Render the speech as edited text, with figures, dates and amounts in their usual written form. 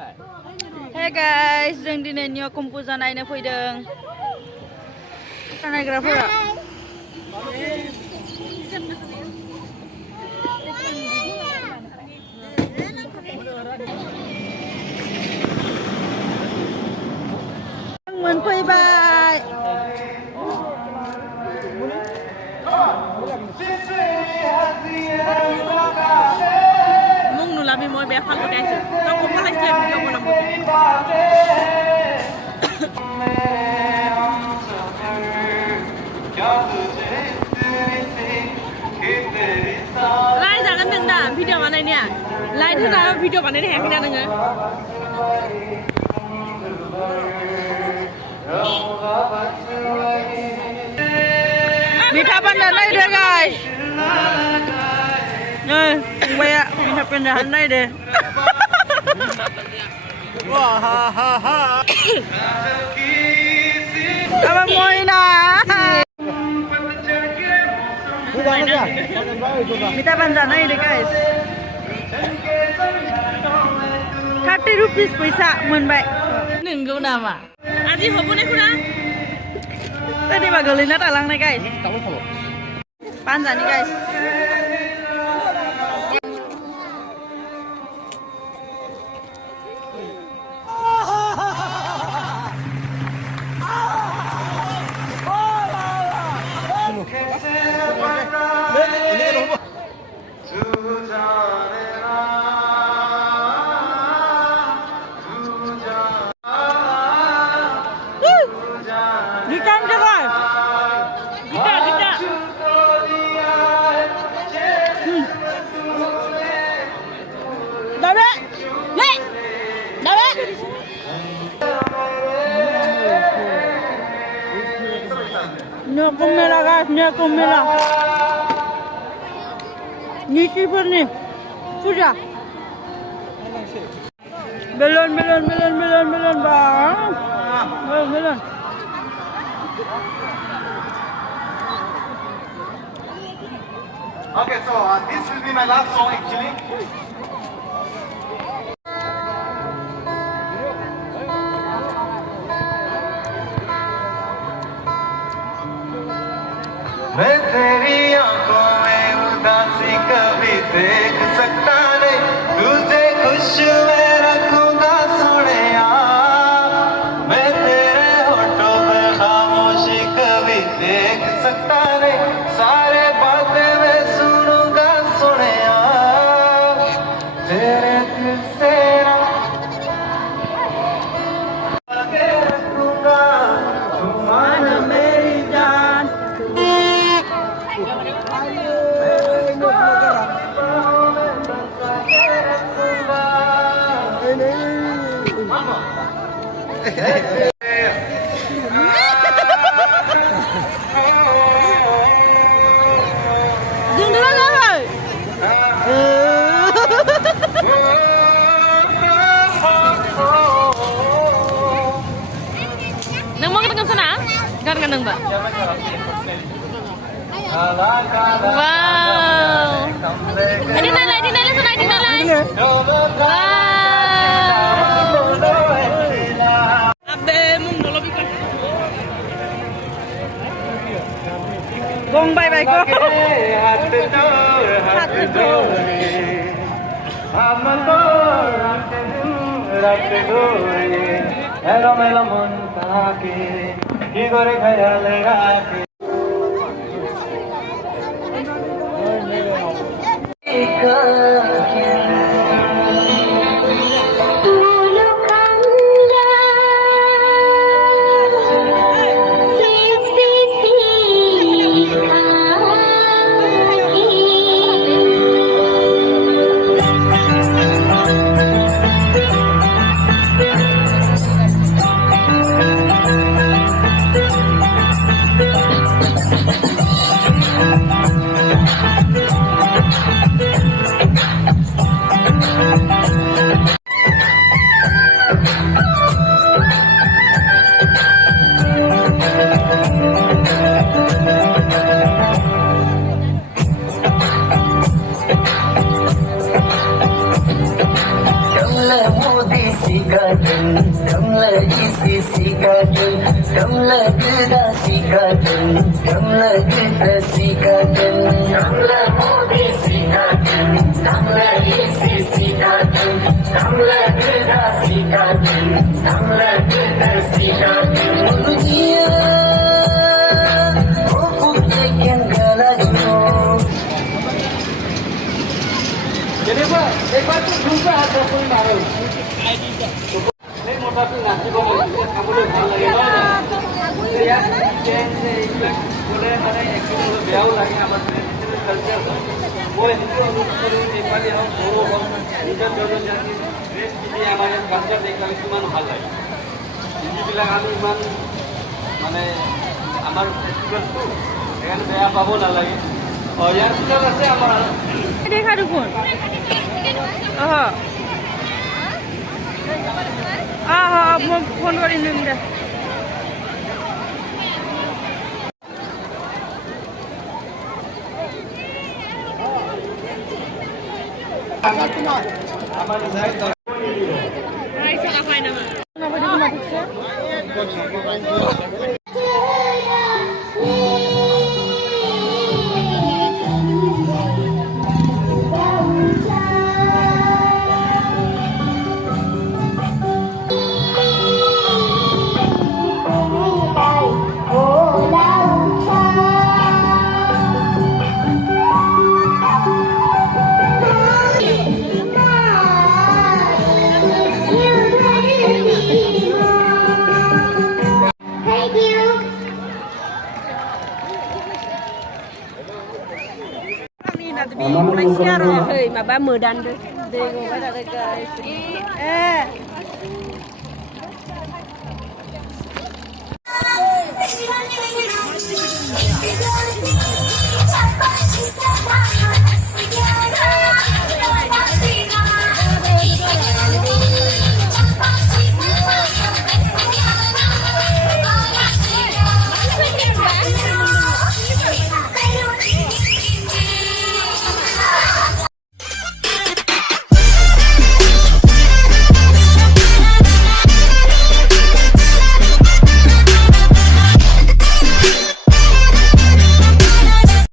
Hey guys, जों दिनै नियकम पुजा नायनो फैदों। नायग्राफोरा मोनफैबाय। Mung nulami mo be phang guys. Tao ko pala siya video ko nang buti. Lai jangan denda video mana ini ya? Lai denda video mana ini yang kita dengar? Minta pandangan deh guys. Nih, banyak minta pandangan deh. Apa mau ini? Minta pandangan deh guys. 30 rupees पैसा मोनबाय नोंगौ नामा आजि हबने खुना तदि बागलिना तालांनाय गाइस पानजानि guys Niyokom mela guys, niyokom mela. Nisi nih, sudah. Belon bang, belon. Okay, so this will be my last song actually. मैं तेरी आंखों में उदासी कभी देख सकता नहीं तुझे खुश में रखूंगा सोनिया मैं तेरे होठों पे खामोशी कभी देख सकता नहीं सारे बातें मैं सुनूंगा सोनिया तेरे दिल से रखूंगा तुम्हारा मेरी जान Dừng đứng lên rồi. Nang mau ketemu sana? Kan nang Mbak. Wow. Ini nalai sana, ini nalai. Wow. Abe mung dolo bikon. Gong bye go. Hat dore. Amalor rat dore. Elo melo mon taake. Ki gore khayal raake. का दिन कम लगी सी का दिन कम लगदा सी का दिन कम लगदा सी का दिन कम लगोदी सी का दिन कम लगी सी का दिन कम लगदा सी का दिन कम लगदा सी का दिन मुझिया ओ पुते क्या लगो Jadi Pak, Pak tuh juga ada pun baru. Ini mau tapi nanti kalau kamu udah hal lagi mana? Ya, boleh mana actually udah jauh lagi sama traditional culture. Boleh itu untuk Nepali हम बोलो हम इधर जो जाती dress ini हमारे culture देखा itu mana hal lagi. Ini bilang kami iman mana আমার festival tuh, এখানে বেয়া পাবো না লাগে। Oh ya sudah আছে আমার দেখা দেখুন মই ফোন কৰি দিম দে আমার যায় তো Malaysia rồi mà 30 đàn đi ngồi với đây guys.